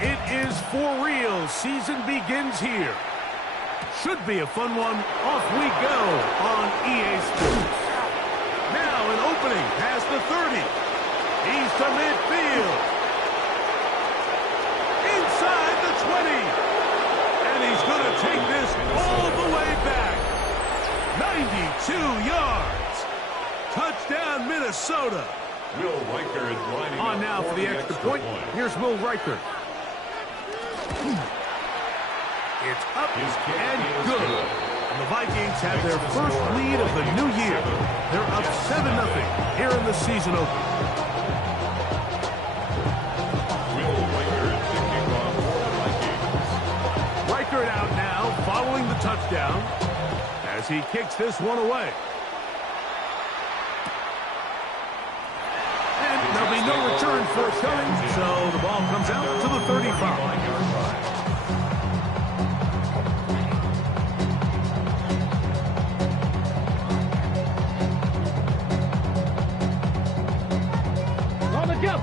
It is for real. Season begins here. Should be a fun one. Off we go on EA Sports. Now an opening past the 30. He's to midfield. Inside the 20. And he's going to take this all the way back. 92 yards. Touchdown, Minnesota. Will Riker is lining on now for the extra point. Here's Will Riker. It's up and good. And the Vikings have their first lead of the new year. They're up 7-0 here in the season opener. Will Riker is the kickoff for the Vikings. Riker out now following the touchdown as he kicks this one away. There'll be no return forthcoming, so the ball comes out to the 35. On the jump.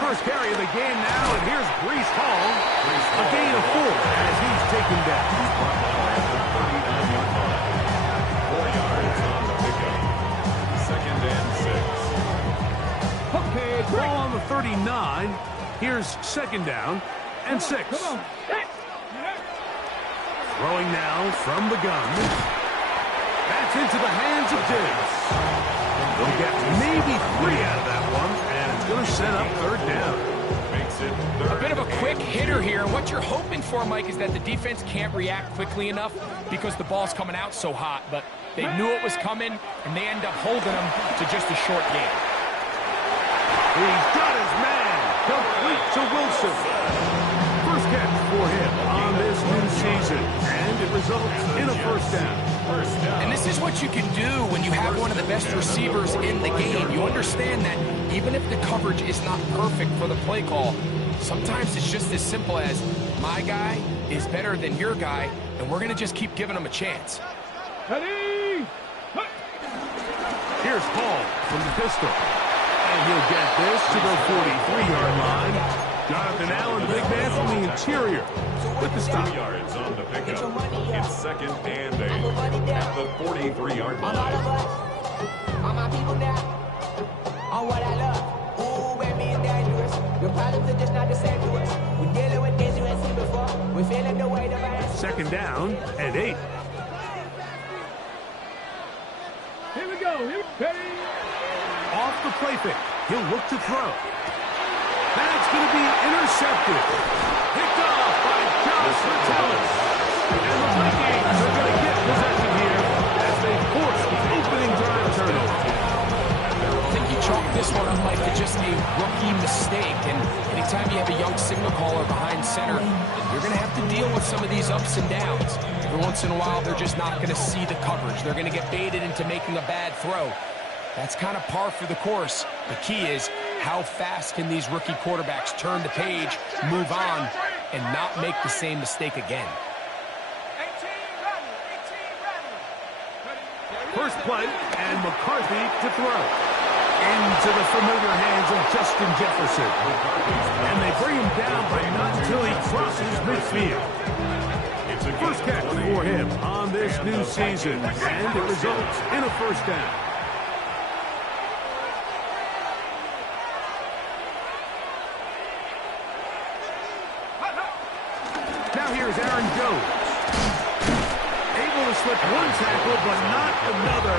First carry of the game now, and here's Breece Hall. A gain of 4 as he's taken down. 4 yards on the pickup. 2nd and 6. Okay, ball on the 39. Here's 2nd down and 6. Throwing now from the gun. That's into the hands of Diggs. They'll get maybe 3 out of that one, and it's going to set up 3rd down. Makes it 3rd. A bit of a quick hitter here. What you're hoping for, Mike, is that the defense can't react quickly enough because the ball's coming out so hot. But they knew it was coming, and they end up holding them to just a short game. He's got his man. Complete to Wilson. First catch for him on this new season, and it results in a 1st down. And this is what you can do when you have one of the best receivers in the game. You understand that even if the coverage is not perfect for the play call, sometimes it's just as simple as my guy is better than your guy, and we're going to just keep giving him a chance. Ready? Here's Paul from the pistol. And he'll get this to the 43-yard line. Jonathan Allen, big man from the interior with the stop. 2 yards on the pickup. It's 2nd and 8 at the 43-yard line. All my people now, on what I love. Ooh, we're being dangerous. The problems are just not the same to us. We're dealing with things you ain't seen before. We're feeling the weight of our... 2nd down and 8. Here we go. Ready? Off the play fake. He'll look to throw. That's going to be intercepted. Picked off by Josh Metellus. And the Vikings are going to get possession here as they force the opening drive turnover. I think you chalk this one up like to just a rookie mistake. And anytime you have a young signal caller behind center, you're going to have to deal with some of these ups and downs. Every once in a while, they're just not going to see the coverage. They're going to get baited into making a bad throw. That's kind of par for the course. The key is how fast can these rookie quarterbacks turn the page, move on, and not make the same mistake again. First play, and McCarthy to throw. Into the familiar hands of Justin Jefferson. And they bring him down, but not until he crosses midfield. It's a first catch for him on this new season, and it results in a 1st down. Now here's Aaron Jones. Able to slip one tackle, but not another.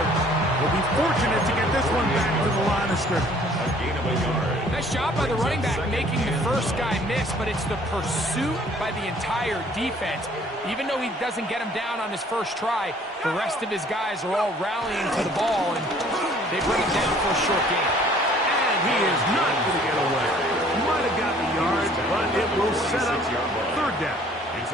Will be fortunate to get this one back to the line of scrimmage. A gain of a yard. Nice job by the running back making the first guy miss, but it's the pursuit by the entire defense. Even though he doesn't get him down on his first try, the rest of his guys are all rallying to the ball, and they bring him down for a short gain. And he is not going to get away. Might have got the yard, but it will set up 3rd down. It's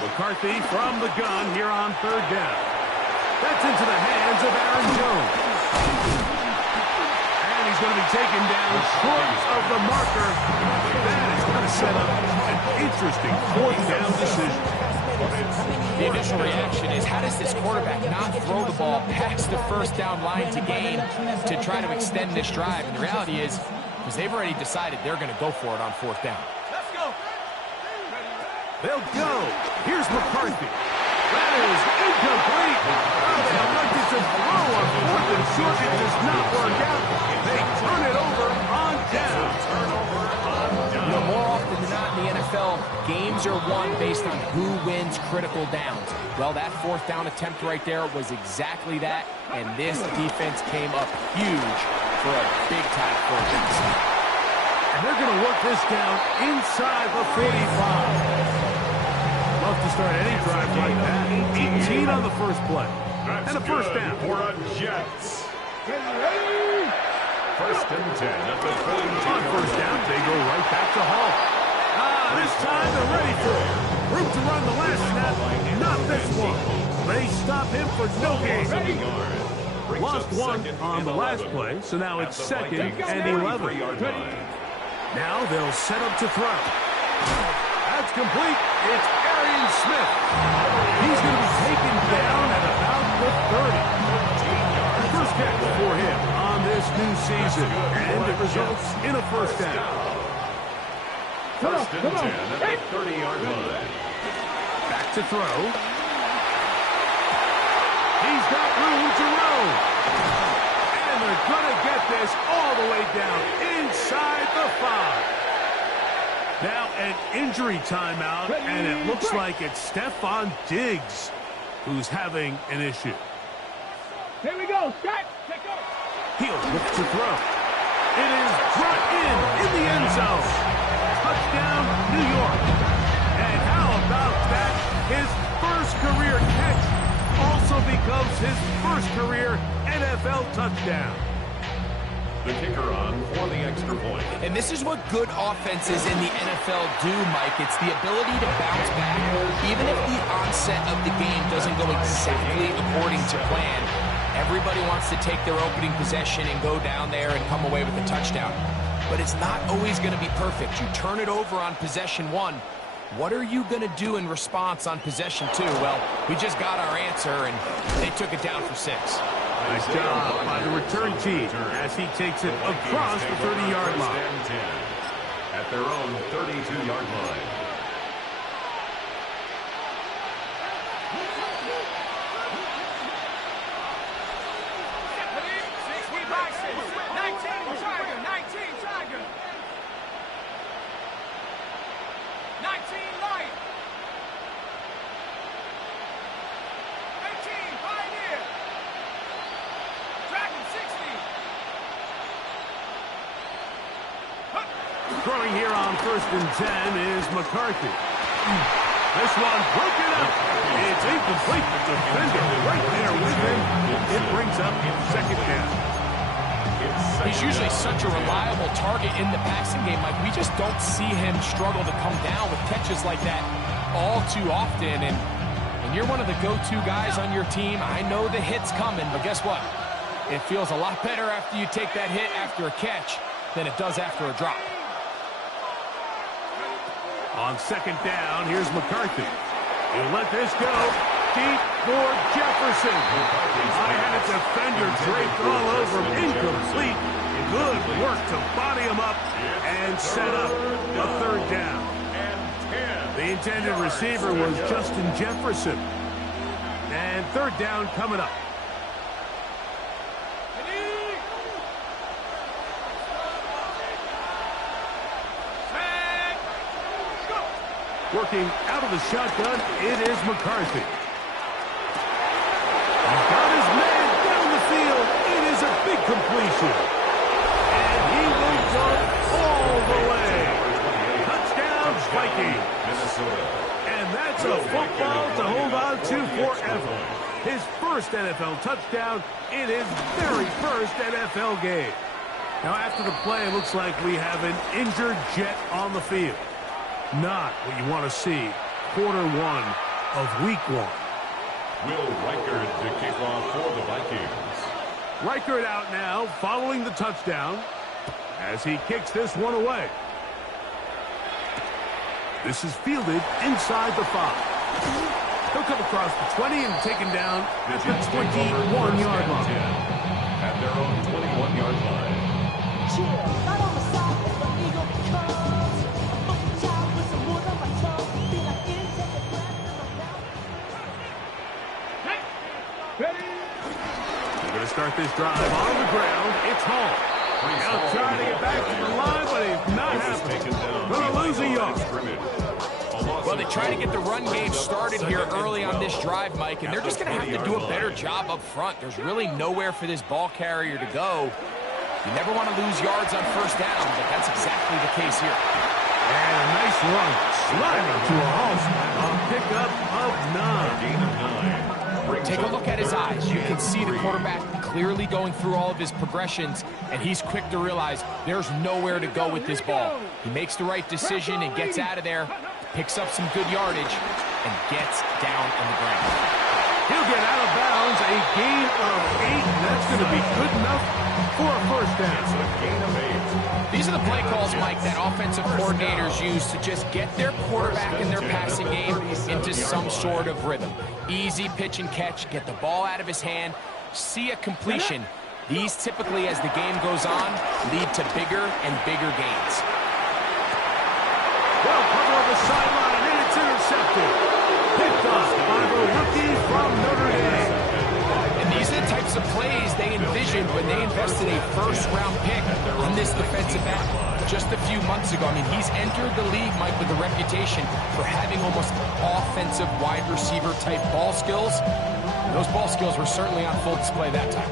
McCarthy from the gun here on third down. That's into the hands of Aaron Jones. And he's going to be taken down short of the marker. That is going to set up an interesting fourth down decision. The initial reaction is, how does this quarterback not throw the ball past the first down line to gain to try to extend this drive? And the reality is, because they've already decided they're going to go for it on fourth down. Let's go. They'll go. Here's McCarthy. That is incomplete. Oh, they elected to throw on fourth and short. It does not work out. They turn it over on down. You know, more often than not in the NFL, games are won based on who wins critical downs. Well, that fourth down attempt right there was exactly that, and this defense came up huge for a big-time fourth down. And they're going to work this down inside the 45. Love to start any drive like that. 18 on the first play. That's and a first down. For a Jets. First and 10 at the 32. On first down, they go right back to Hall. This time they're ready for it. Room to run the last snap. Not this one. They stop him for no gain. Lost one on the last play, so now it's second and 11. Now they'll set up to throw. That's complete. It's Arian Smith. He's going to be taken down at about the 30. First catch for him on this new season, and it results in a first down. First and 10 at the 30-yard line. Back to throw. He's got room to roam. And they're going to get this all the way down inside the 5. Now an injury timeout, and it looks like it's Stephon Diggs who's having an issue. Here we go. Set. He'll look to throw. It is brought in the end zone. Touchdown, New York. And how about that? His first career catch also becomes his first career NFL touchdown. The kicker on for the extra point. And this is what good offenses in the NFL do, Mike. It's the ability to bounce back. Even if the onset of the game doesn't go exactly according to plan, everybody wants to take their opening possession and go down there and come away with a touchdown. But it's not always going to be perfect. You turn it over on possession 1. What are you going to do in response on possession 2? Well, we just got our answer, and they took it down for 6. Nice job by the return team as he takes it across the 30-yard line. At their own 32-yard line. Throwing here on first and 10 is McCarthy. This one broken up. It's incomplete. The defender right there with him. It brings up second down. He's usually such a reliable target in the passing game. Like, we just don't see him struggle to come down with catches like that all too often. And you're one of the go-to guys on your team. I know the hit's coming, but guess what? It feels a lot better after you take that hit after a catch than it does after a drop. On second down, here's McCarthy. He'll let this go deep for Jefferson. I had a defender draped all over him. Incomplete. Good work to body him up and set up a third down. The intended receiver was Justin Jefferson. And third down coming up. Working out of the shotgun, it is McCarthy. He's got his man down the field. It is a big completion. And he will go all the way. Touchdown, Vikings. And that's a football to hold on to forever. His first NFL touchdown in his very first NFL game. Now, after the play, it looks like we have an injured Jet on the field. Not what you want to see. Quarter 1 of Week 1. Will Reichard to kick off for the Vikings. Reichard out now following the touchdown as he kicks this one away. This is fielded inside the 5. He'll come across the 20 and taken down at the 21-yard line. At their own 21-yard line. We're going to start this drive on the ground. It's Hall. Now trying to get back to the line, but it's not happening. Going to lose a yard. Well, they try to get the run game started here early on this drive, Mike, and they're just going to have to do a better job up front. There's really nowhere for this ball carrier to go. You never want to lose yards on first down, but that's exactly the case here. And a nice run, sliding to a halt. A pickup of 9. Gain of 9. Take a look at his eyes. You can see the quarterback clearly going through all of his progressions, and he's quick to realize there's nowhere to go with this ball. He makes the right decision and gets out of there, picks up some good yardage, and gets down on the ground. He'll get out of bounds, a gain of 8. That's going to be good enough for a first down. It's a gain of 8. These are the play calls, Mike, that offensive coordinators use to just get their quarterback and their passing game into some sort of rhythm. Easy pitch and catch, get the ball out of his hand, see a completion. These typically, as the game goes on, lead to bigger and bigger gains. Well, cover of the sideline, and it's intercepted. Picked off by the rookie from Notre Dame. And these are the types of plays they envisioned when they invested a first-round pick on this defensive back just a few months ago. I mean, he's entered the league, Mike, with a reputation for having almost offensive wide receiver type ball skills. Those ball skills were certainly on full display that time.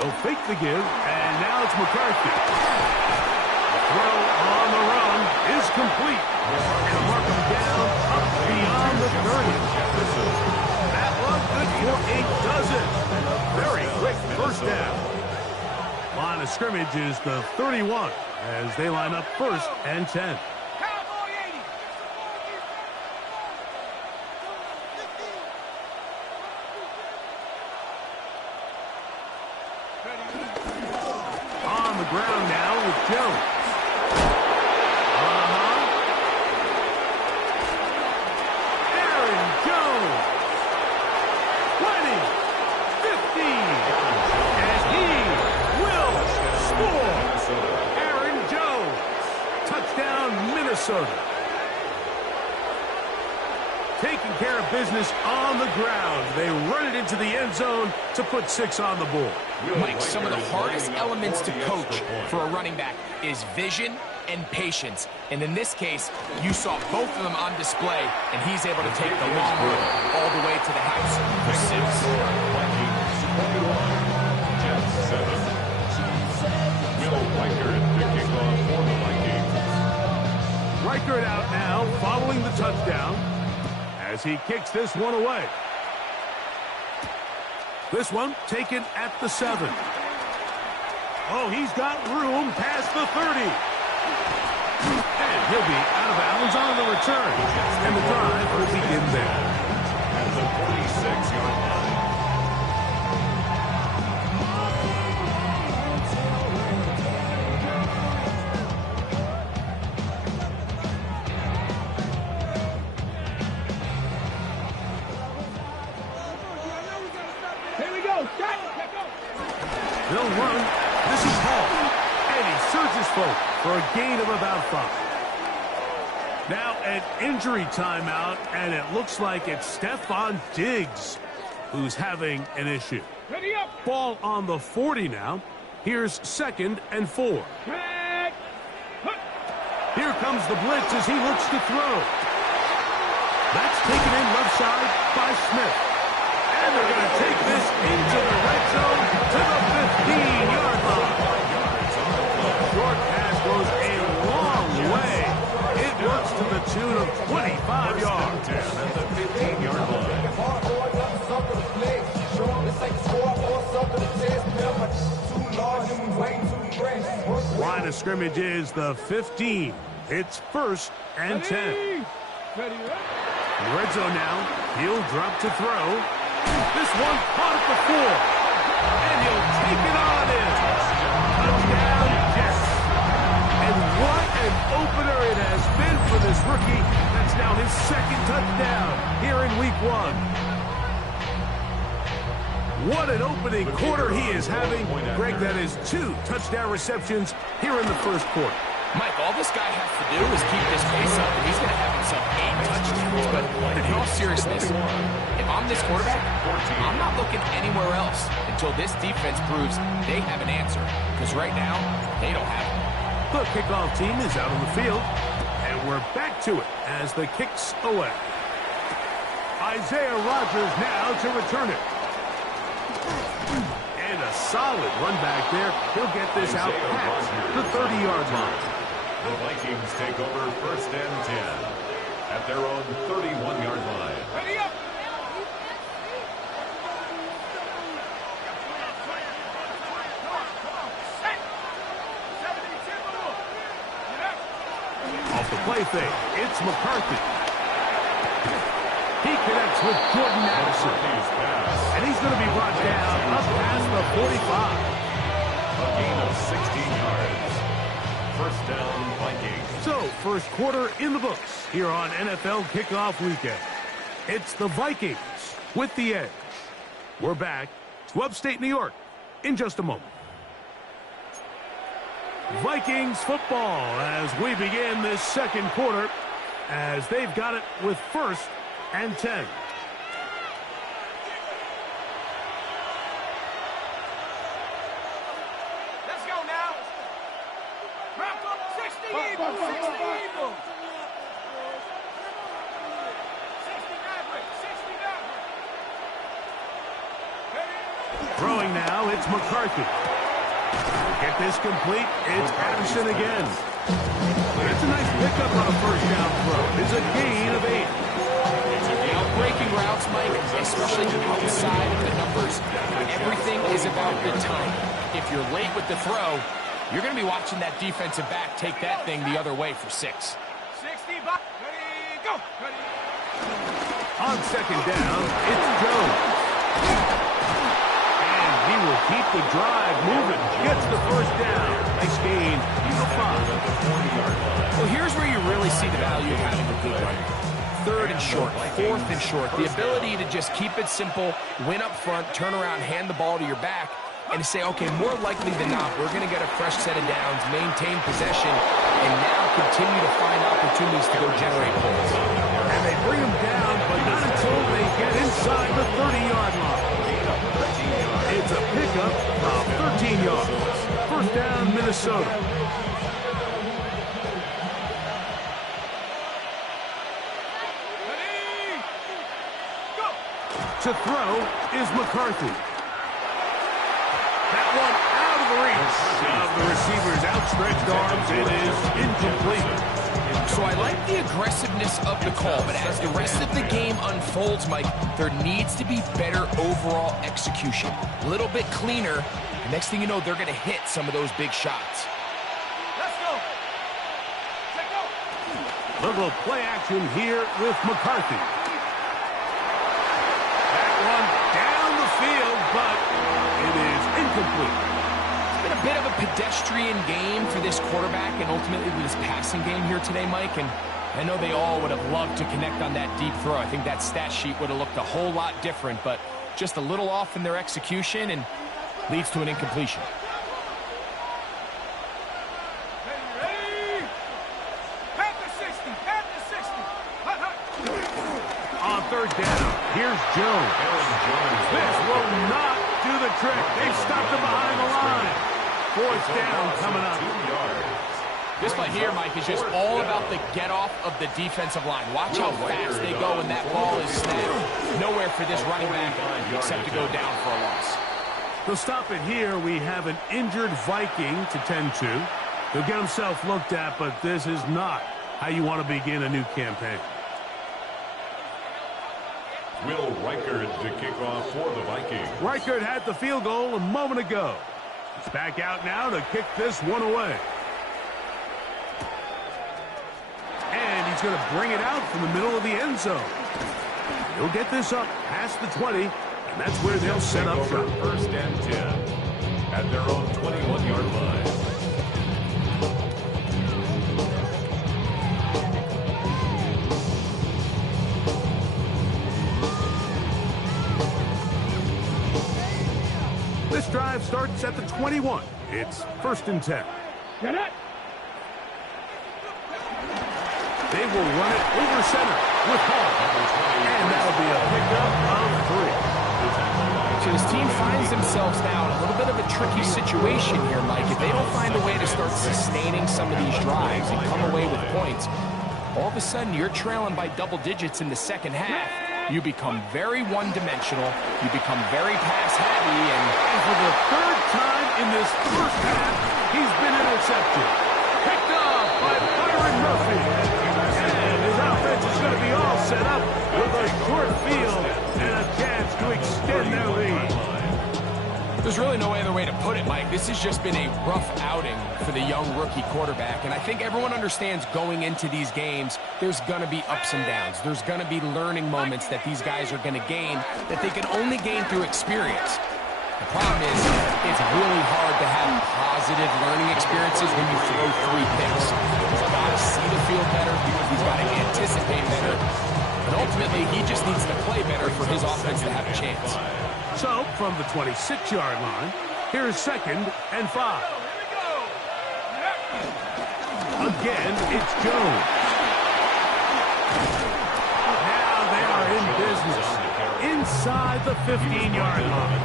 They'll fake the give, and now it's McCarthy. The throw on the run is complete. And mark him down up beyond the 30. That one good for a dozen. Very quick first down. Line of scrimmage is the 31 as they line up 1st and 10. On the ground now with Jones. Aaron Jones. 20, 15, and he will score. Aaron Jones. Touchdown, Minnesota. Taking care of business on the ground. They run it into the end zone to put 6 on the board. Mike, some of the hardest elements to coach for a running back is vision and patience. And in this case, you saw both of them on display, and he's able to take the long road all the way to the house for 6. Jeff 7. Will Reichard to kick off for the Vikings. Reichard out now following the touchdown as he kicks this one away. This one taken at the 7. Oh, he's got room past the 30. And he'll be out of bounds on the return. And the drive will begin there. At the 46-yard line. Here we go. Stop. They'll run. This is Hall. And he surges forward for a gain of about 5. Now an injury timeout, and it looks like it's Stephon Diggs who's having an issue. Ready up. Ball on the 40 now. Here's 2nd and 4. Back. Here comes the blitz as he looks to throw. That's taken in left side by Smith. And they're going to take this into the red zone to the 15-yard line. Short pass goes a long way. It works to the tune of 25 yards. At the 15-yard line. Line of scrimmage is the 15. It's 1st and 10. Red zone now. He'll drop to throw. This one caught at the 4. And he'll take it on in. Touchdown, Jets. And what an opener it has been for this rookie. That's now his 2nd touchdown here in week 1. What an opening quarter he is having. Greg, that is 2 touchdown receptions here in the 1st quarter. Mike, all this guy has to do is keep this pace up, and he's going to have himself 8 touchdowns. But in all seriousness, if I'm this quarterback, I'm not looking anywhere else until this defense proves they have an answer. Because right now, they don't have it. The kickoff team is out on the field, and we're back to it as the kick's away. Isaiah Rodgers now to return it. And a solid run back there. He'll get this out past the 30-yard line. The Vikings take over 1st and 10 at their own 31-yard line. Ready up! Off the play fake, it's McCarthy. He connects with Jordan Addison. And he's going to be brought down up past the 45. A gain of 16 yards. 1st down, Vikings. So, 1st quarter in the books here on NFL Kickoff Weekend. It's the Vikings with the edge. We're back to upstate New York in just a moment. Vikings football as we begin this 2nd quarter as they've got it with 1st and 10. Let's go now. Wrap up 60 Eagles. 60 Eagles. 60 Maverick. 60 Maverick. Throwing now, it's McCarthy. Get this complete, it's Addison again. That's a nice pickup on a 1st down throw. It's a gain of 8. Breaking routes, Mike, especially outside of the numbers, everything is about the time. If you're late with the throw, you're going to be watching that defensive back take that thing the other way for 6. 60 back. Ready, go. Ready. On 2nd down, it's Jones. And he will keep the drive moving. Gets the 1st down. Nice gain. He's a 5. Well, here's where you really see the value of having a good runner. 3rd and short, 4th and short. The ability to just keep it simple, win up front, turn around, hand the ball to your back, and to say, okay, more likely than not, we're going to get a fresh set of downs, maintain possession, and now continue to find opportunities to go generate points. And they bring him down, but not until they get inside the 30-yard line. It's a pickup of 13 yards. 1st down, Minnesota. To throw is McCarthy. That one out of the reach of the receiver's outstretched arms. It is incomplete. So I like the aggressiveness of the call, but as the rest of the game unfolds, Mike, there needs to be better overall execution. A little bit cleaner. Next thing you know, they're going to hit some of those big shots. Let's go. Let's go. Little play action here with McCarthy. But it is incomplete. It's been a bit of a pedestrian game for this quarterback and ultimately this passing game here today, Mike. And I know they all would have loved to connect on that deep throw. I think that stat sheet would have looked a whole lot different, but just a little off in their execution and leads to an incompletion. Ready? Pat the 60. Pat the 60. On 3rd down, here's Jones. This will not do the trick. They stopped him behind the line. 4th down coming up. This play here, Mike, is just all about the get-off of the defensive line. Watch how fast they go when that ball is snapped. Nowhere for this running back except to go down for a loss. They'll stop it here. We have an injured Viking to tend to. He'll get himself looked at, but this is not how you want to begin a new campaign. Will Reichard to kick off for the Vikings. Reichard had the field goal a moment ago. He's back out now to kick this one away. And he's going to bring it out from the middle of the end zone. He'll get this up past the 20, and that's where they'll set up shop. First and 10 at their own 21-yard line. This drive starts at the 21. It's first and 10. Get it. They will run it over center with Hall. And that'll be a pickup of 3. So this team finds themselves now in a little bit of a tricky situation here, Mike. If they don't find a way to start sustaining some of these drives and come away with points, all of a sudden you're trailing by double digits in the second half. You become very one-dimensional. You become very pass-heavy. And for the third time in this first half, he's been intercepted. Picked off by Byron Murphy. And his offense is going to be all set up with a short field and a chance to extend their lead. there's really no other way to put it, Mike. This has just been a rough outing for the young rookie quarterback. And I think everyone understands going into these games, there's going to be ups and downs. There's going to be learning moments that these guys are going to gain that they can only gain through experience. The problem is, it's really hard to have positive learning experiences when you throw 3 picks. He's got to see the field better. He's got to anticipate better. And ultimately, he just needs to play better for his offense to have a chance. So, from the 26-yard line, here's 2nd and 5. Again, it's Jones. Now they are in business. Inside the 15-yard line.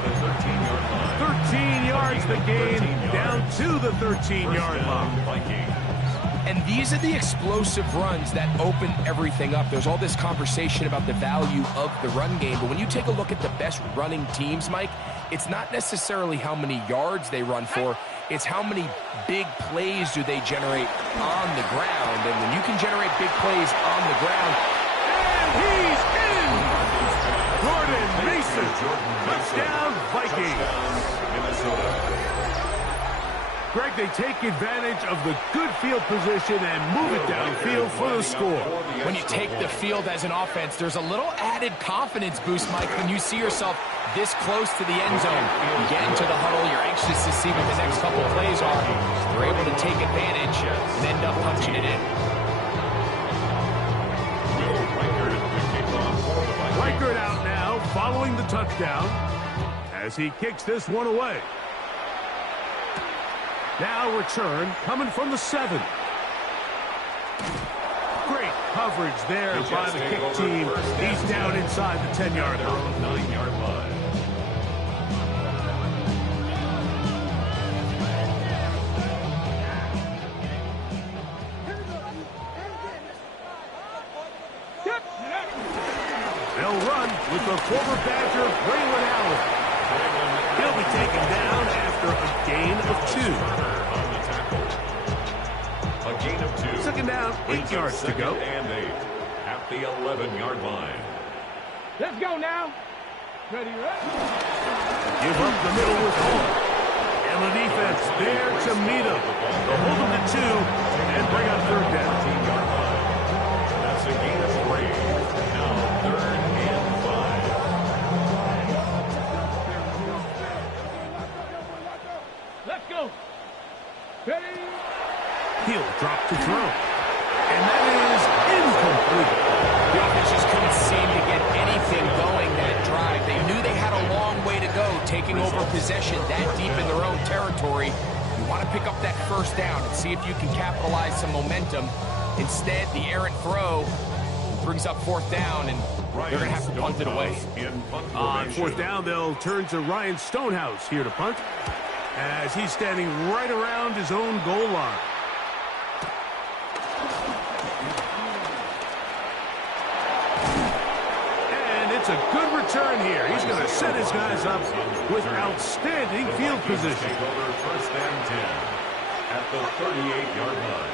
13 yards the gain, down to the 13-yard line. And these are the explosive runs that open everything up. There's all this conversation about the value of the run game, but when you take a look at the best running teams, Mike, it's not necessarily how many yards they run for, it's how many big plays do they generate on the ground. And when you can generate big plays on the ground, and he's in! Jordan Mason, touchdown Vikings. Greg, they take advantage of the good field position and move it downfield for the score. When you take the field as an offense, there's a little added confidence boost, Mike, when you see yourself this close to the end zone. You get into the huddle, you're anxious to see what the next couple plays are. You're able to take advantage and end up punching it in. Reichert out now, following the touchdown, as he kicks this one away. Now return coming from the 7. Great coverage there by the kick team. He's down inside the 10-yard line. 9-yard line. They'll run with the former Badger, Braylon Allen. He'll be taken down after a gain of 2. A gain of 2. 2nd down, 8 yards to go. And 8 at the 11-yard line. Let's go now. Ready, ready. Give up the middle with Hall. And the defense there to meet him. They'll hold him to 2 and bring up 3rd down. 13-yard line. That's a gain of 3. Now 3rd and 5. Let's go. Ready. He'll drop to throw. And that is incomplete. The offense just couldn't seem to get anything going that drive. They knew they had a long way to go, taking over possession that deep in their own territory. You want to pick up that 1st down and see if you can capitalize some momentum. Instead, the errant throw brings up 4th down, and they're going to have to punt it away. On 4th down, they'll turn to Ryan Stonehouse here to punt, as he's standing right around his own goal line. It's a good return here. He's going to set his guys up with outstanding field position. 1st and 10 at the 38-yard line.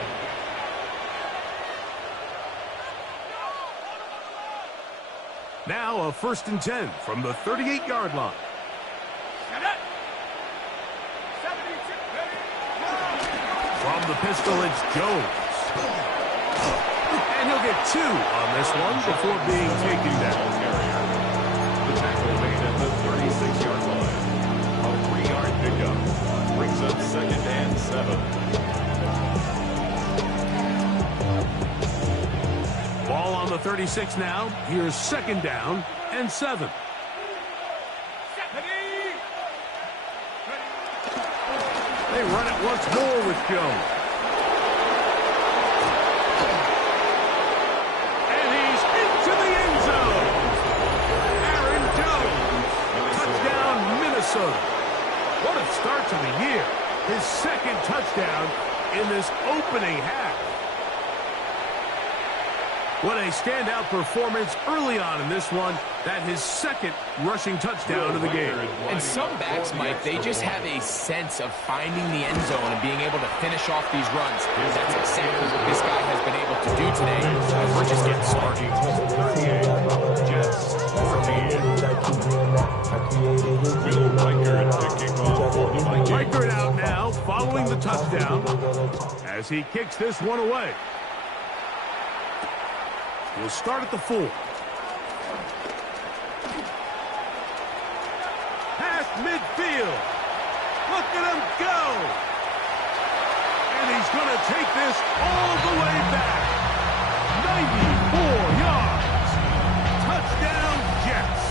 Now a 1st and 10 from the 38-yard line. 70 From the pistol, it's Jones. And he'll get 2 on this one before being taken down. The tackle made at the 36-yard line. A 3-yard pickup brings up 2nd and 7. Ball on the 36 now. Here's 2nd down and 7. They run it once more with Jones. And he's into the end zone. Aaron Jones. Touchdown, Minnesota. What a start to the year. His 2nd touchdown in this opening half. What a standout performance early on in this one. That his 2nd rushing touchdown of the game. And some backs, Mike, they just have a sense of finding the end zone and being able to finish off these runs. That's exactly what this guy has been able to do today. We're just getting started. 38, Jets, Will Reichert to kick off for the Vikings. Reichert out now, following the touchdown, as he kicks this one away. We'll start at the 4. Past midfield. Look at him go. And he's going to take this all the way back. 94 yards. Touchdown, Jets.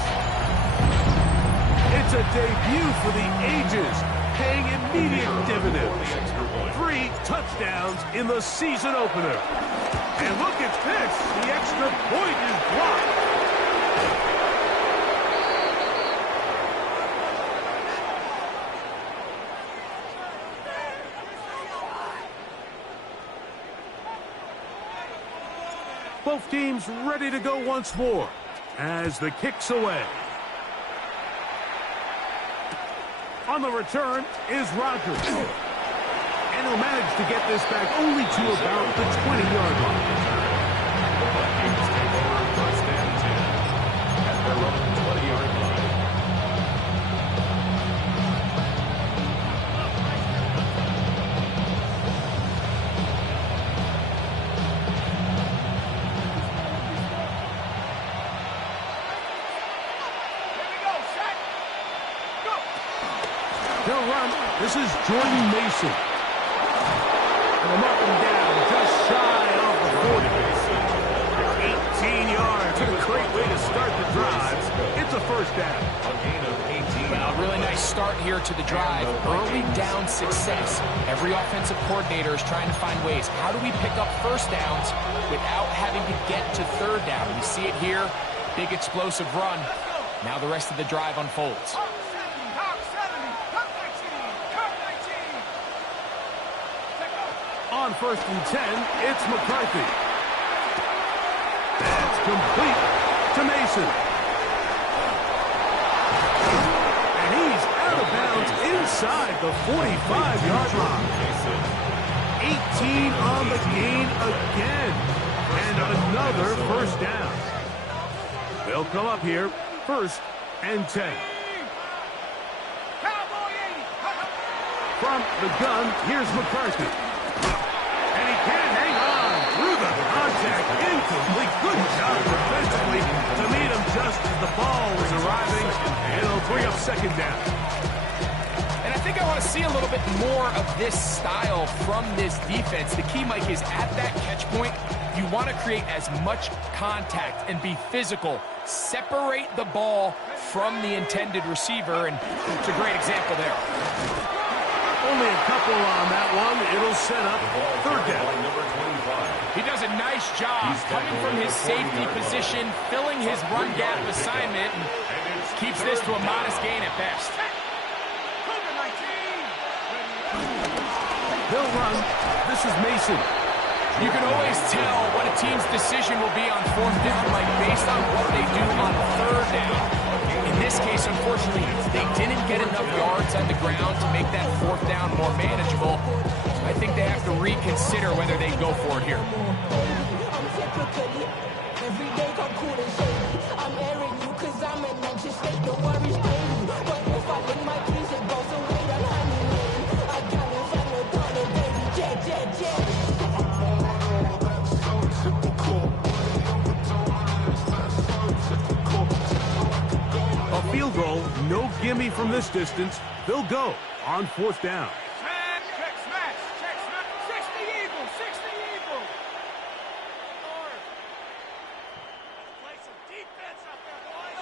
It's a debut for the ages, paying immediate dividends. 3 touchdowns in the season opener. And look at this. The extra point is blocked. Both teams ready to go once more as the kick's away. On the return is Rodgers. And he'll manage to get this back only to about the 20-yard line. The Vikings take over 1st and 10 at their own 20-yard line. He'll run. This is Jordan Mason. And I'm up and down, just shy of the 40. 18 yards. What a great way to start the drive. It's a 1st down. A gain of 18. Well, a really nice start here to the drive. Early down success. Every offensive coordinator is trying to find ways. How do we pick up 1st downs without having to get to 3rd down? We see it here. Big explosive run. Now the rest of the drive unfolds. On 1st and 10, it's McCarthy. That's complete to Mason. And he's out of bounds inside the 45-yard line. 18 on the gain again. And another 1st down. They'll come up here, 1st and 10. From the gun, here's McCarthy. And he can't hang on through the contact. Incomplete. Good job defensively to meet him just as the ball was arriving. And it'll bring up 2nd down. And I think I want to see a little bit more of this style from this defense. The key, Mike, is at that catch point, you want to create as much contact and be physical. Separate the ball from the intended receiver, and it's a great example there. Only a couple on that one. It'll set up 3rd down. Number 25. He does a nice job coming from his safety position, filling his run gap assignment, and keeps this to a modest gain at best. They'll run. This is Mason. You can always tell what a team's decision will be on 4th down, like based on what they do on 3rd down. In this case, unfortunately, they didn't get enough yards on the ground to make that 4th down more manageable. I think they have to reconsider whether they go for it here. field goal. No gimme from this distance. They'll go on 4th down. Smash, check, smash, check, smash. 60 Eagles, 60 Eagles. Play some defense out there, boys.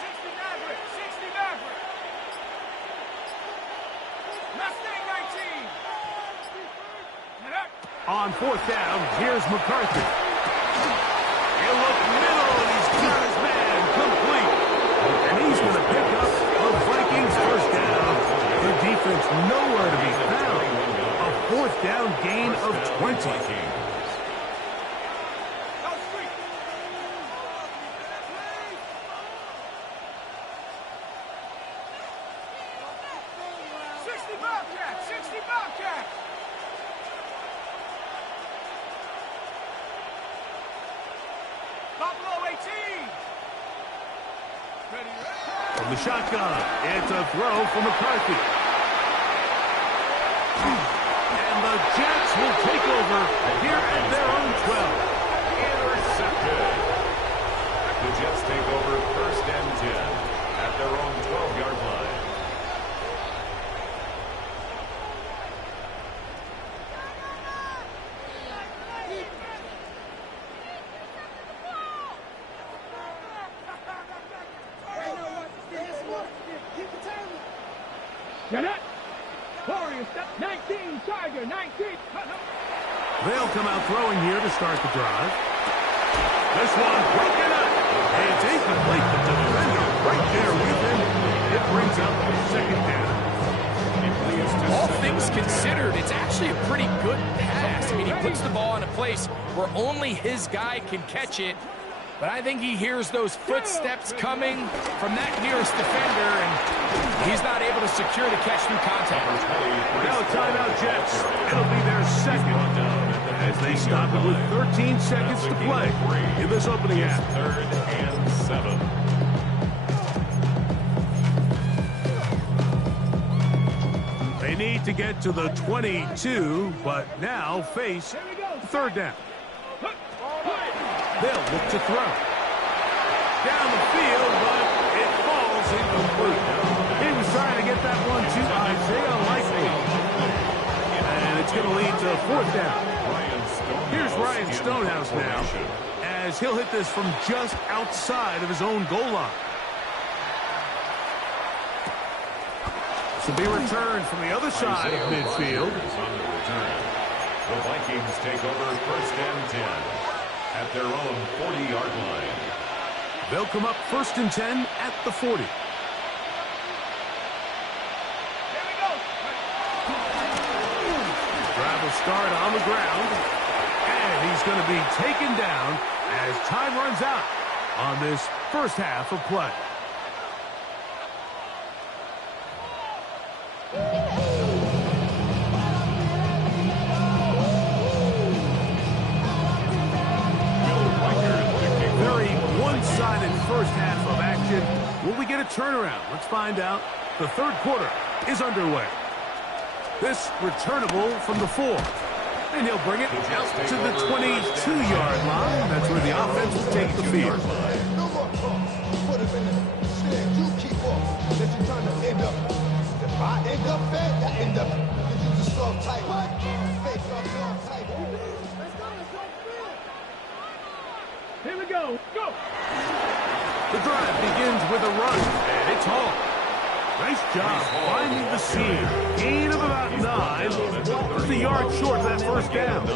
60 Maverick, 60 Maverick. Mustang 19. On 4th down, here's McCarthy. He'll look middle, and he's got his man complete. And he's going to pick up the Vikings 1st down. The defense nowhere to be found. A 4th down gain of 20. From the shotgun, it's a throw for McCarthy. And the Jets will take over here at their own 12. Intercepted. The Jets take over 1st and 10 at their own 12-yard line. Get it! Warriors, 19, Tiger, 19. They'll come out throwing here to start the drive. This one broken up. It's incomplete, but the defender right there with him. It brings up 2nd down. All things considered, it's actually a pretty good pass. I mean, he puts the ball in a place where only his guy can catch it. But I think he hears those footsteps coming from that nearest defender, and he's not able to secure the catch through contact. Now a timeout, Jets. It'll be their 2nd as they stop it with 13 seconds to play in this opening half. 3rd and 7. They need to get to the 22, but now face 3rd down. They'll look to throw. Down the field, but it falls incomplete. He was trying to get that one to Isaiah Likely. And it's going to lead to 4th down. Here's Ryan Stonehouse now, as he'll hit this from just outside of his own goal line. This will be returned from the other side of midfield. The Vikings take over 1st and 10 at their own 40-yard line. They'll come up 1st and 10 at the 40. Drive will start on the ground, and he's going to be taken down as time runs out on this 1st half of play. Very one-sided 1st half of action. Will we get a turnaround? Let's find out. The 3rd quarter is underway. This returnable from the 4. And he'll bring it out to the 22-yard line. That's where the offense will take the field. No more cross. Put him in the stand. You keep off. That you're trying to end up. If I end up bad, that end up. You just soft tight. Fake off soft tight. Here we go. Go. The drive begins with a run, and it's Hall. Nice job finding the seam. Gain of about 9. Just a yard short of that 1st down.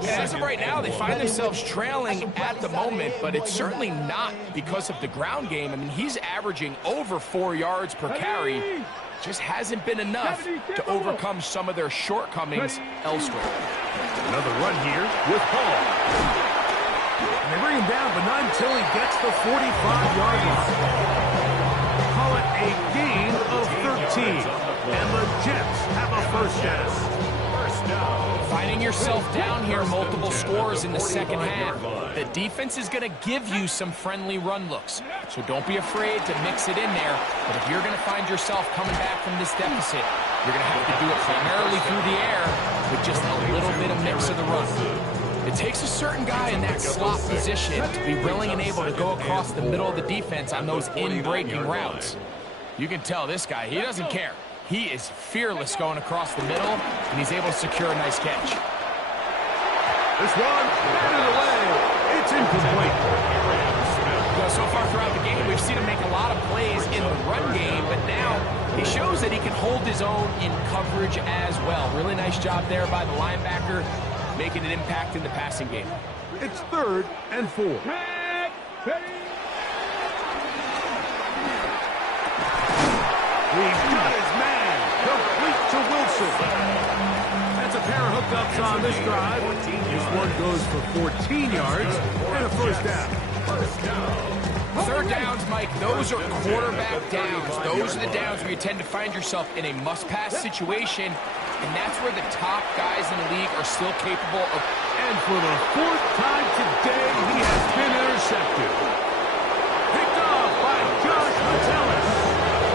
And as of right now, they find themselves trailing at the moment, but it's certainly not because of the ground game. I mean, he's averaging over 4 yards per carry. Just hasn't been enough to overcome some of their shortcomings elsewhere. Another run here with Hall. And they bring him down, but not until he gets the 45-yard line. Call it a gain of 13. And the Jets have a 1st down. Finding yourself down here, multiple scores in the 2nd half. The defense is going to give you some friendly run looks, so don't be afraid to mix it in there. But if you're going to find yourself coming back from this deficit, you're going to have to do it primarily through the air with just a little bit of mix of the run. It takes a certain guy in that slot position to be willing and able to go across the middle of the defense on those in-breaking routes. You can tell this guy, he doesn't care. He is fearless going across the middle, and he's able to secure a nice catch. This one, batted away. It's incomplete. So far throughout the game, we've seen him make a lot of plays in the run game, but now he shows that he can hold his own in coverage as well. Really nice job there by the linebacker, making an impact in the passing game. It's 3rd and 4. He's got his man. Complete to Wilson. That's a pair of hookups on this drive. This one goes for 14 yards and a first down. Third downs, Mike, those are quarterback downs. Those are the downs where you tend to find yourself in a must-pass situation, and that's where the top guys in the league are still capable of. And for the 4th time today, he has been intercepted. Picked off by Josh Metellus.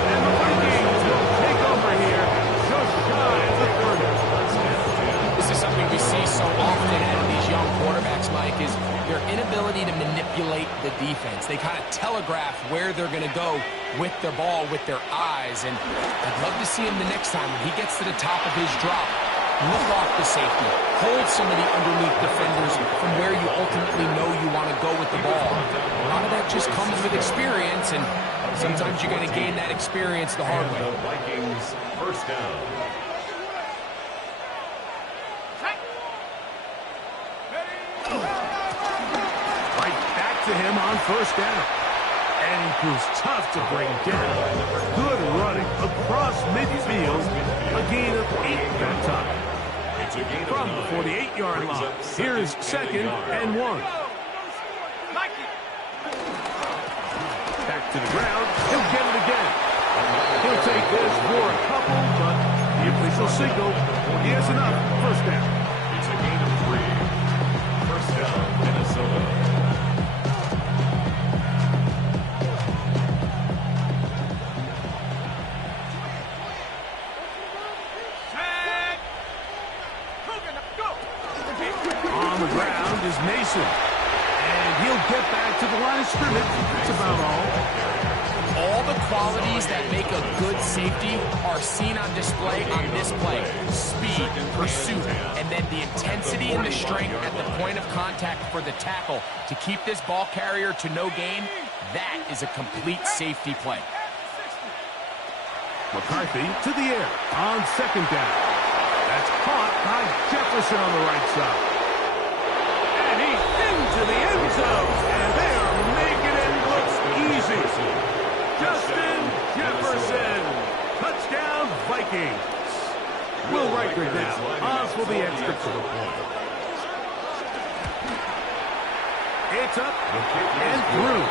And the Vikings will take over here just shy of the 30. This is something we see so often out of these young quarterbacks, Mike, is their inability to manipulate the defense. They kind of telegraph where they're going to go with their ball, with their eyes. And I'd love to see him the next time when he gets to the top of his drop. Look off the safety. Hold some of the underneath defenders from where you ultimately know you want to go with the ball. A lot of that just comes with experience, and sometimes you're going to gain that experience the hard way. The Vikings first down. Right back to him on first down. And he proves tough to bring down. Good running across midfield. A gain of 8 that time. From the 48-yard line, here is 2nd and 1. Back to the ground, he'll get it again. He'll take this for a couple, but the official signal, he has enough. First down. It's a gain of 3. First down, Minnesota. Mason, and he'll get back to the line of scrimmage. That's about All the qualities that make a good safety are seen on display on this play. Speed, pursuit, and then the intensity and the strength at the point of contact for the tackle to keep this ball carrier to no gain. That is a complete safety play. McCarthy to the air on 2nd down. That's caught by Jefferson on the right side. To the end zone, and they are making it look easy. Justin Jefferson, touchdown Vikings. Will Riker now on for the extra point. It's up and through,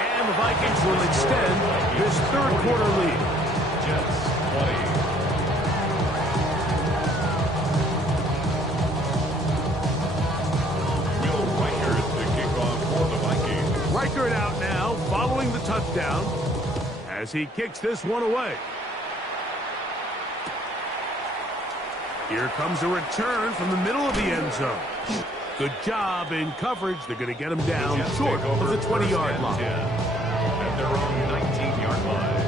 and the Vikings will extend this 3rd quarter lead. Jets 20. Riker it out now, following the touchdown, as he kicks this one away. Here comes a return from the middle of the end zone. Good job in coverage. They're going to get him down short of the 20-yard line. At their own 19-yard line.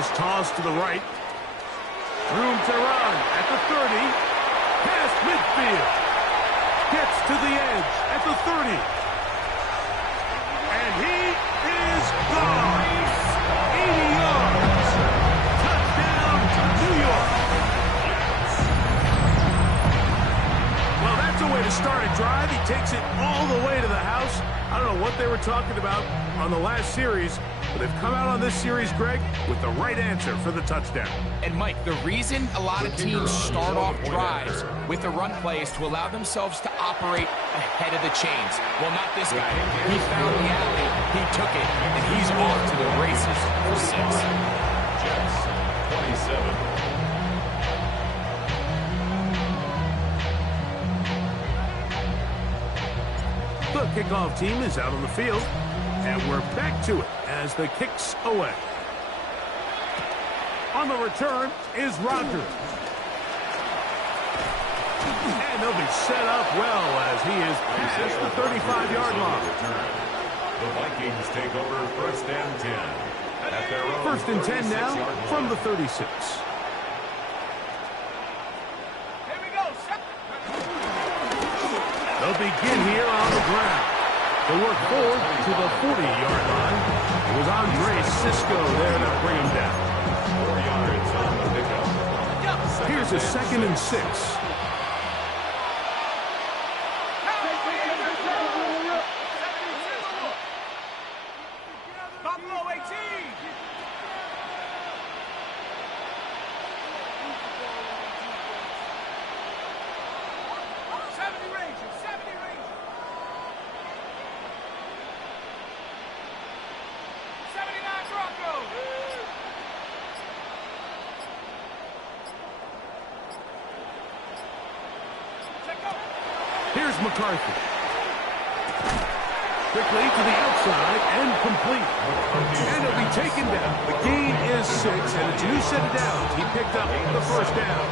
is tossed to the right. Room to run at the 30. Past midfield. Gets to the edge at the 30. And he is gone. 80 yards. Touchdown, New York. Well, that's a way to start a drive. He takes it all the way to the house. I don't know what they were talking about on the last series, but they've come out on this series, Greg, with the right answer for the touchdown. And, Mike, the reason a lot of teams start off drives with the run play is to allow themselves to operate ahead of the chains. Well, not this guy. He found the alley, he took it, and he's off to the races for 6. Jets, 27. The kickoff team is out on the field, and we're back to it as the kick's away. On the return is Rodgers. And they'll be set up well as he is past the 35-yard line. The Vikings take over first and 10. At their own First and 10 now 36-yard from line. the 36. Here we go. They'll begin here on the ground. They work forward to the 40-yard line. It was Andre Cisco there to bring him down. 4 yards on the pickup. Here's a 2nd and 6. Buffalo 18. 70 Rangers, 70 Rangers. 79 Broncos. Check up. Here's McCarthy. Quickly to the outside and complete. And he'll be taken down. The gain is 6, and it's a new set of downs. He picked up the first down.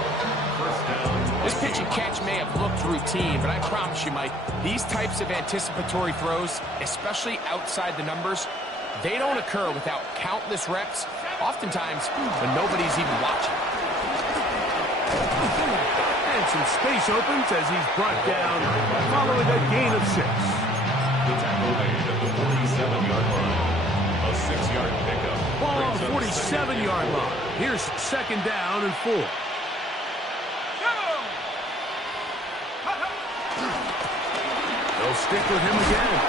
This pitch and catch may have looked routine, but I promise you, Mike, these types of anticipatory throws, especially outside the numbers, they don't occur without countless reps, oftentimes when nobody's even watching. And some space opens as he's brought down following a gain of 6. The tackle made at the 47-yard line. A 6-yard pickup. Ball on Brings the up second 47-yard line. Here's 2nd down and 4. They'll stick with him again.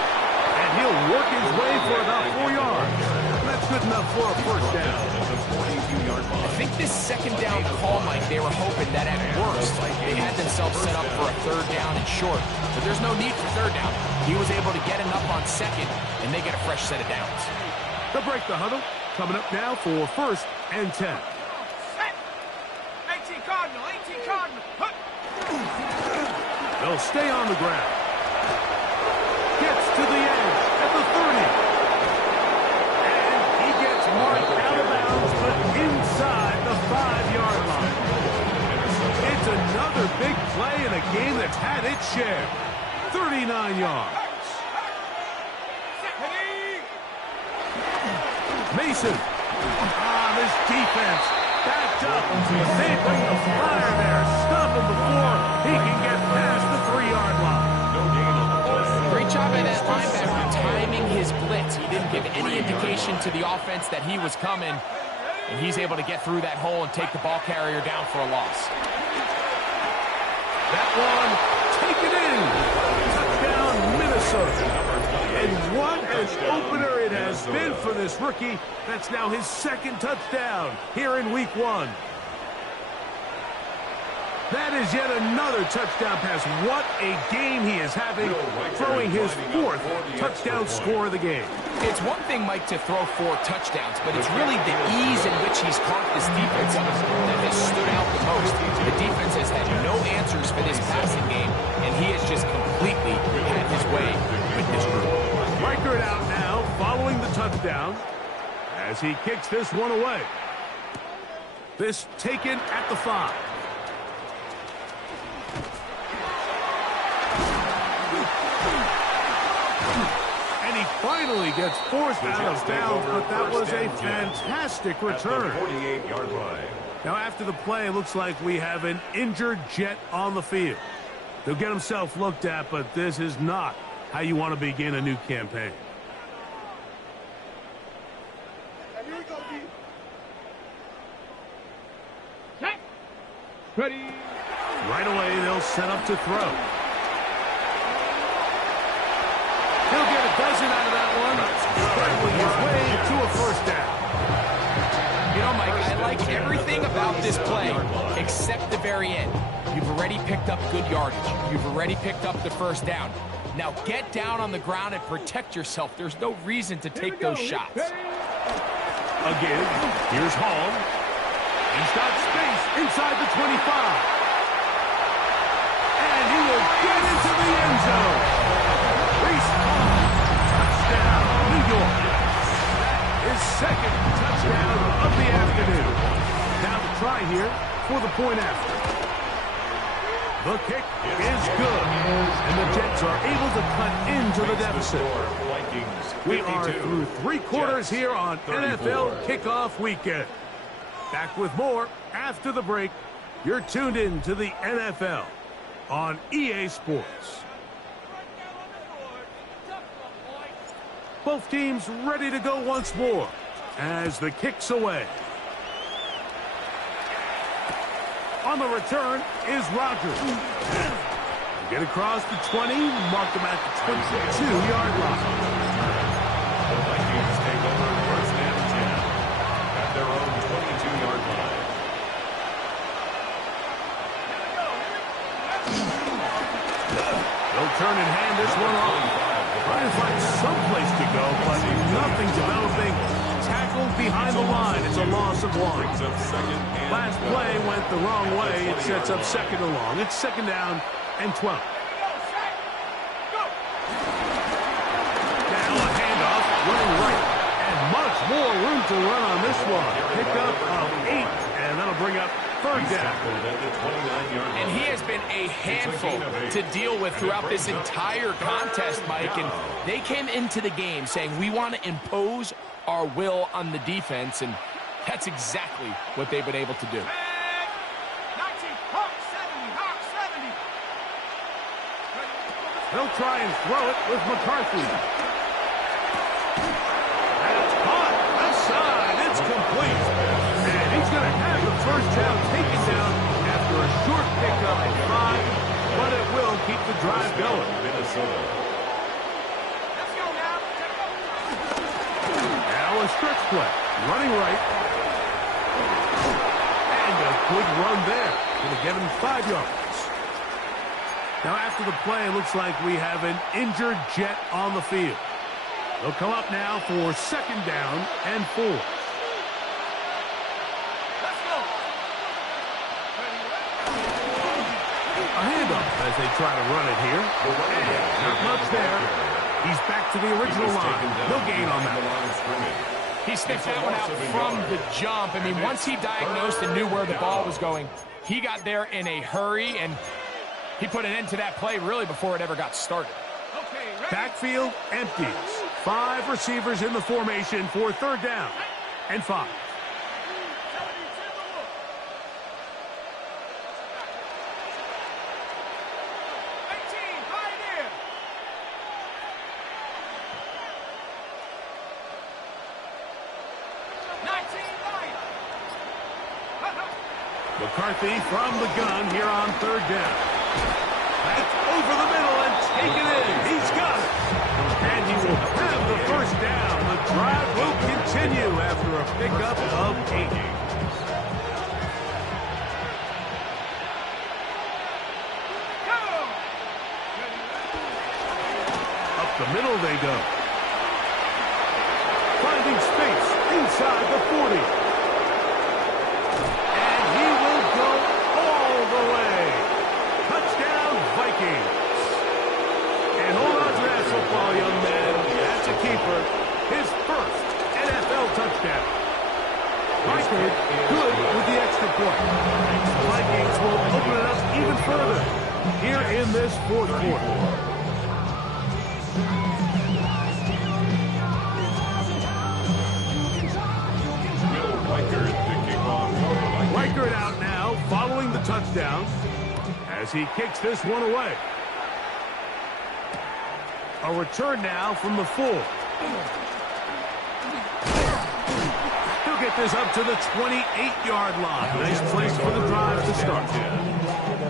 And he'll work his way for about 4 yards. That's good enough for a first down. at the 42-yard I line. think this 2nd down call, Mike, they were hoping that at worst they had themselves set up for a 3rd down and short. But there's no need for 3rd down. He was able to get enough on 2nd, and they get a fresh set of downs. They'll break the huddle. Coming up now for 1st and 10. 18 Cardinal, 18 Cardinal. Huh. They'll stay on the ground. Gets to the edge at the 30. And he gets marked out of bounds, but inside the 5-yard line. It's another big play in a game that's had its share. 39 yards. Mason. This defense backed up. They bring the fire there. Stop him before he can get past the 3-yard line. No gain on the play. Great job by that linebacker timing his blitz. He didn't give any indication to the offense that he was coming, and he's able to get through that hole and take the ball carrier down for a loss. That one, take it in. Touchdown, Minnesota. And what an opener it has been for this rookie. That's now his 2nd touchdown here in week 1. That is yet another touchdown pass. What a game he is having, throwing his 4th touchdown score of the game. It's one thing, Mike, to throw 4 touchdowns, but it's really the ease in which he's caught this defense that has stood out the most. The defense has had no answers for this passing game, and he has just completely had his way with this group. Reichert out now, following the touchdown, as he kicks this one away. This taken at the 5. And he finally gets forced out of bounds, but that was a fantastic return. 48-yard line. Now, after the play, it looks like we have an injured Jet on the field. He'll get himself looked at, but this is not how you want to begin a new campaign. Ready. Right away, they'll set up to throw. He'll get a dozen out of that one, sprinkling his way to a first down. You know, Mike, I like everything about this play except the very end. You've already picked up good yardage. You've already picked up the first down. Now get down on the ground and protect yourself. There's no reason to take those shots. Again, here's Hall. He's got space inside the 25. And he will get into the end zone. Reese Hall, touchdown, New York. His second touchdown of the afternoon. Now the try here for the point after. The kick is good, and the Jets are able to cut into the deficit. We are through 3 quarters here on NFL Kickoff Weekend. Back with more after the break. You're tuned in to the NFL on EA Sports. Both teams ready to go once more as the kick's away. On the return is Rodgers. Get across the 20, mark him at the 22-yard line. The Vikings take over first and 10 at their own 22-yard line. They'll turn and hand this one off. Trying to find someplace to go, but nothing developing. Tackled behind the line. It's a loss of 1. Last play went the wrong way. It sets up second and long. It's second down and 12. Now a handoff, running right. And much more room to run on this one. Pickup of 8, and that'll bring up third down. And he has been a handful to deal with throughout this entire contest, Mike. And they came into the game saying, we want to impose our will on the defense, and that's exactly what they've been able to do. 19, Hawk 70. They'll try and throw it with McCarthy. That's caught. Aside. It's complete. And he's going to have the first down taken down after a short pickup of 5, but it will keep the drive going. Minnesota. Let's go now. Now a stretch play. Running right. And a good run there. Going to get him 5 yards. Now after the play, it looks like we have an injured Jet on the field. They'll come up now for second down and 4. Let's go. A handoff as they try to run it here. And not much there. He's back to the original line. No gain on that. He sniffed that one out from the jump. I mean, once he diagnosed and knew where the ball was going, he got there in a hurry, and he put an end to that play really before it ever got started. Okay, ready? Backfield empties. 5 receivers in the formation for third down and 5. 18, Pioneer. McCarthy from the gun here on third down. That's over the middle and taken in. He's got it. And he will have the first down. The drive will continue after a pickup of 8. Up the middle they go. Finding space inside the 40. And he will go all the way. Touchdown, Vikings. And hold on to that football, young man. That's a keeper. His first NFL touchdown. Record good with the extra point. The Vikings will open it up even further here in this fourth quarter. the touchdown as he kicks this one away. A return now from the 4. He'll get this up to the 28-yard line. Nice place for the drive to start.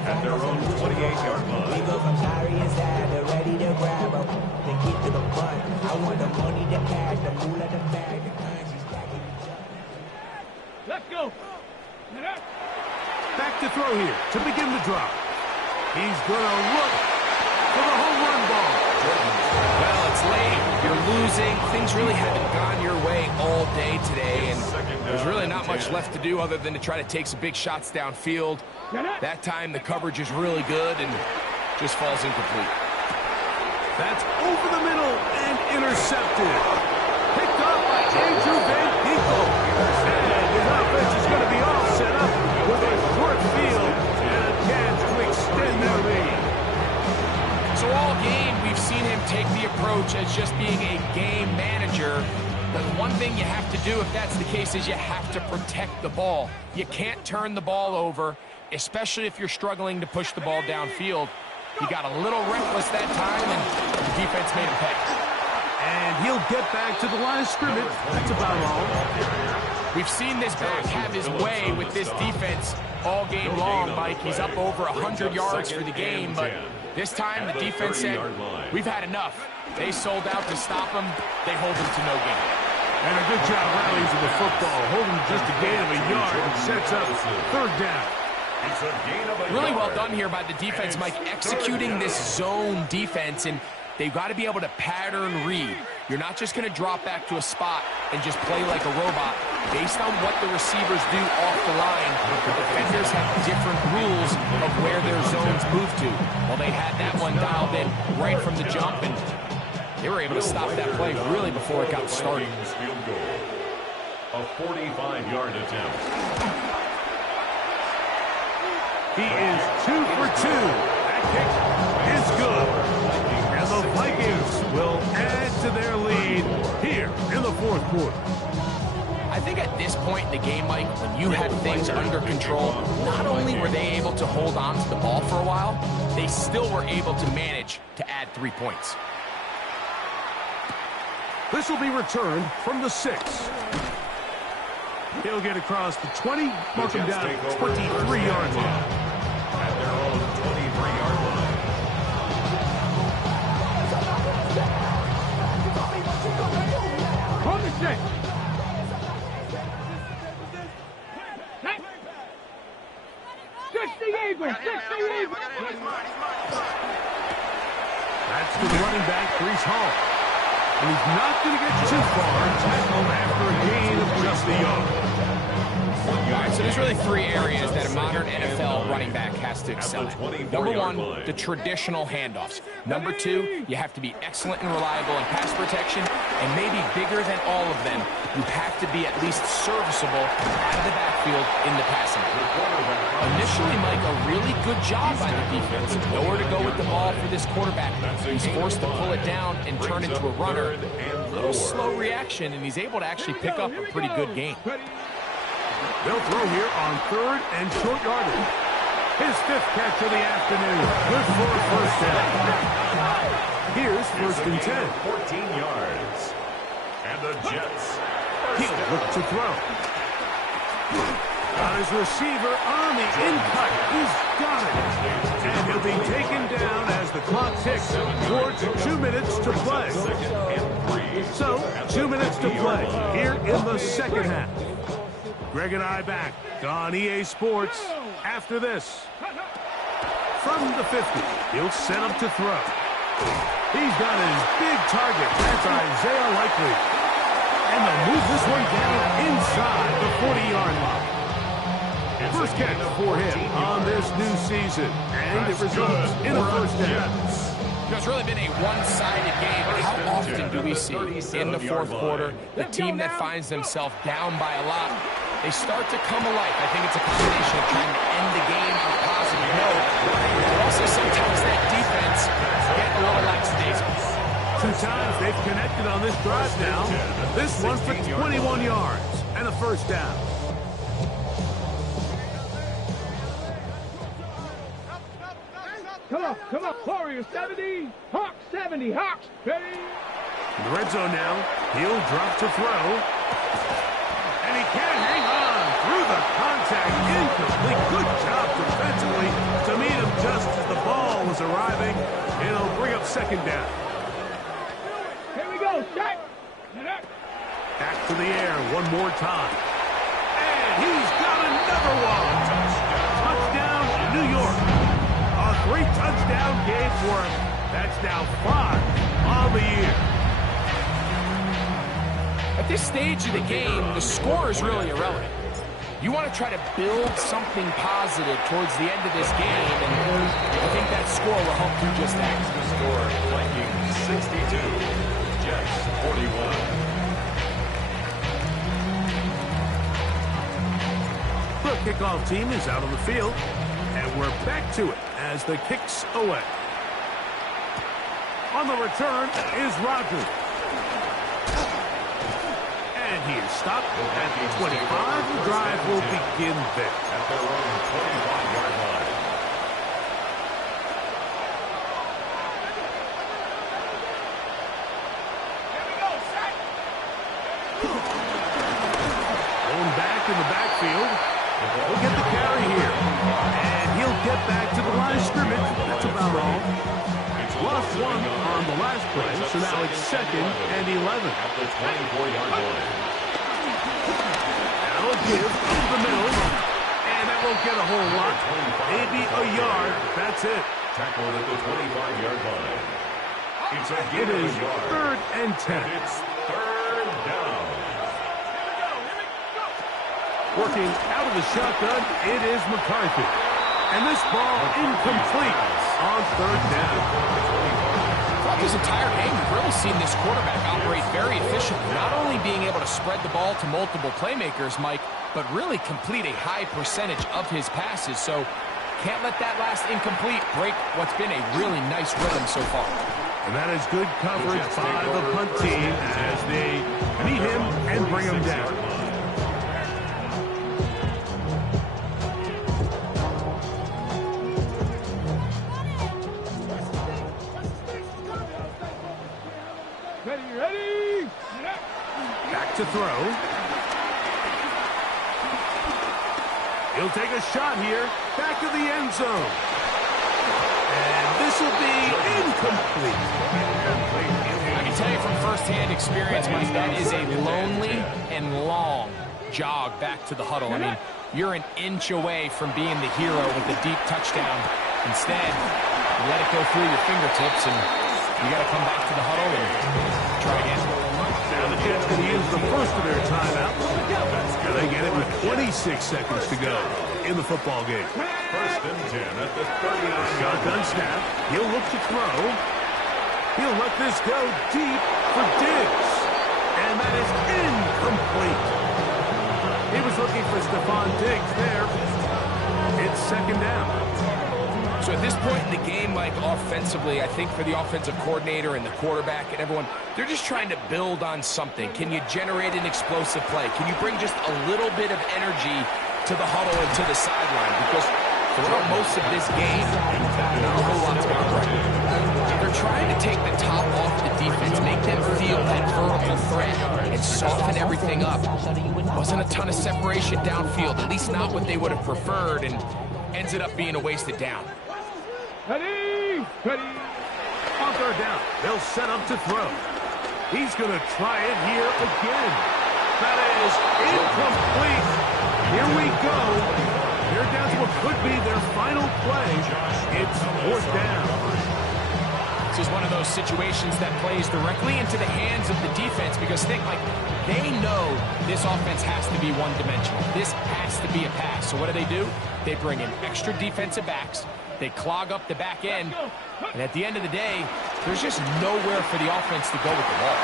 At their own 28-yard We line. go from sorry inside to ready to grab up. Then get to the front. I want the money, the cash, the moolah, the bag, the currency stacking each other. Let's go. Back to throw here to begin the drive. He's going to look for the home run ball. Well, it's late. You're losing. Things really haven't gone your way all day today, and there's really not much left to do other than to try to take some big shots downfield. That time, the coverage is really good and just falls incomplete. That's over the middle and intercepted. Picked up by Andrew Van Ginkel. And his offense is going to be all set up with a short field and a chance to extend their lead. So all game, we've seen him take the approach as just being a game manager. But one thing you have to do, if that's the case, is you have to protect the ball. You can't turn the ball over, especially if you're struggling to push the ball downfield. He got a little reckless that time, and the defense made him pay. And he'll get back to the line of scrimmage. That's about all. We've seen this back have his way with this defense all game long, Mike. He's up over 100 yards for the game, but this time the defense said, we've had enough. They sold out to stop him. They hold him to no gain. And a good job rallying to the football, holding just a gain of a yard and sets up third down. It's a gain of a Really well yard. done here by the defense, Mike, executing this zone defense, and they've got to be able to pattern read. You're not just going to drop back to a spot and just play like a robot. Based on what the receivers do off the line, the defenders have different rules of where their zones move to. Well, they had that one dialed in right from the jump, and they were able to stop that play really before it got started. Vikings field goal. A 45-yard attempt. He is 2 for 2. That kick is good. And the Vikings will add to their lead here in the fourth quarter. I think at this point in the game, Mike, when you had things under control, not only were they able to hold on to the ball for a while, they still were able to manage to add 3 points. This will be returned from the 6. He'll get across the 20, mark him down at 23-yard line. At their own 23-yard line. Hold the stick. Switch the eagle. Switch the eagle. That's to the running back, Brees Hall. And he's not going to get too far. Tackled after a gain of just a yard. All right, so there's really 3 areas that a modern NFL running back has to excel at. Number 1, the traditional handoffs. Number 2, you have to be excellent and reliable in pass protection. And maybe bigger than all of them, you have to be at least serviceable out of the backfield in the passing game. Initially, Mike, a really good job by the defense. Nowhere to go with the ball for this quarterback. He's forced to pull it down and turn into a runner. A little slow reaction, and he's able to actually pick up a pretty good gain. They'll throw here on third and short yardage. His 5th catch of the afternoon. Good for a first down. Here's first and 10. 14 yards. And the Jets. He'll look to throw. Got his receiver on the in-cut. He's got it. And he'll be taken down as the clock ticks towards 2 minutes to play. So, 2 minutes to play here in the second half. Greg and I back on EA Sports after this. From the 50, he'll set up to throw. He's got his big target. That's Isaiah Likely. And they'll move this one down inside the 40-yard line. First catch for him on this new season. And it results in a first down. It's really been a one-sided game, but how often do we see in the fourth quarter the team that finds themselves down by a lot, they start to come alive? I think it's a combination of trying to end the game on a positive note, but also sometimes that defense get a little lackadaisical. 2 times they've connected on this drive now. This one for 21 yards and a first down. Come on. Warrior 70. Hawk 70. Hawks. Ready? In the red zone now. He'll drop to throw. And he can't hang on through the contact. Incomplete. Good job defensively to meet him just as the ball was arriving. It'll bring up second down. Here we go. Shot. Back to the air one more time. And he's got another one. Touchdown, New York. A 3-touchdown game for him. That's now 5 on the year. At this stage of the game, the score is really irrelevant. You want to try to build something positive towards the end of this game, and I think that score will help do just that. The score, Vikings 62, Jets 41. The kickoff team is out on the field, and we're back to it as the kick's away. On the return is Rodgers. And he is stopped at the 25. The drive will begin there. At their own 25-yard line. Going back in the backfield. He'll get the carry here. And he'll get back to the line of scrimmage. That's about all. Lost one on the last play, so now it's 2nd and 11. At the 24-yard line. That'll give up the middle. And that won't get a whole lot. Maybe a yard. That's it. Tackled at the 25-yard line. It's a It gain of is a yard. 3rd and 10. And it's 3rd down. Working out of the shotgun, it is McCarthy. And this ball incomplete on 3rd down. Throughout this entire game, we've really seen this quarterback operate very efficiently, not only being able to spread the ball to multiple playmakers, Mike, but really complete a high percentage of his passes. So can't let that last incomplete break what's been a really nice rhythm so far. And that is good coverage by the punt team as they meet him and bring him down. Ready? Back to throw. He'll take a shot here. Back of the end zone. And this will be incomplete. I can tell you from firsthand experience, Mike, that is a lonely and long jog back to the huddle. I mean, you're an inch away from being the hero with a deep touchdown. Instead, you let it go through your fingertips, and you got to come back to the huddle and try again. Now the Jets going to use the first of their timeouts. And they get it with 26 seconds to go in the football game. 1st and 10 at the 39. Shotgun snap. He'll look to throw. He'll let this go deep for Diggs. And that is incomplete. He was looking for Stephon Diggs there. It's 2nd down. So at this point in the game, Mike, offensively, I think for the offensive coordinator and the quarterback and everyone, they're just trying to build on something. Can you generate an explosive play? Can you bring just a little bit of energy to the huddle and to the sideline? Because throughout most of this game, not a whole lot's gone right. They're trying to take the top off the defense, make them feel that vertical threat, and soften everything up. Wasn't a ton of separation downfield, at least not what they would have preferred, and ended up being a wasted down. Ready? On 3rd down, they'll set up to throw. He's going to try it here again. That is incomplete. Here we go. They're down to what could be their final play. It's 4th down. This is one of those situations that plays directly into the hands of the defense because they know this offense has to be one-dimensional. This has to be a pass. So what do? They bring in extra defensive backs. They clog up the back end. And at the end of the day, there's just nowhere for the offense to go with the ball.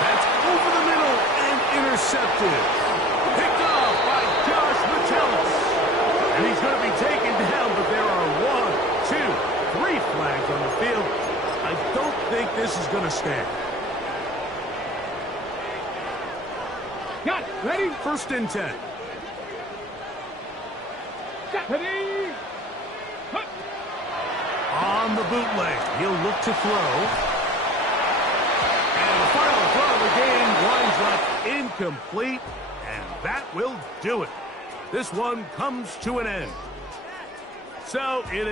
That's over the middle and intercepted. Picked off by Josh Metellus. And he's going to be taken down, but there are 1, 2, 3 flags on the field. I don't think this is going to stand. Got it. Ready? 1st and 10. Ready? On on the bootleg. He'll look to throw. And the final throw of the game winds up incomplete, and that will do it. This one comes to an end. So it is.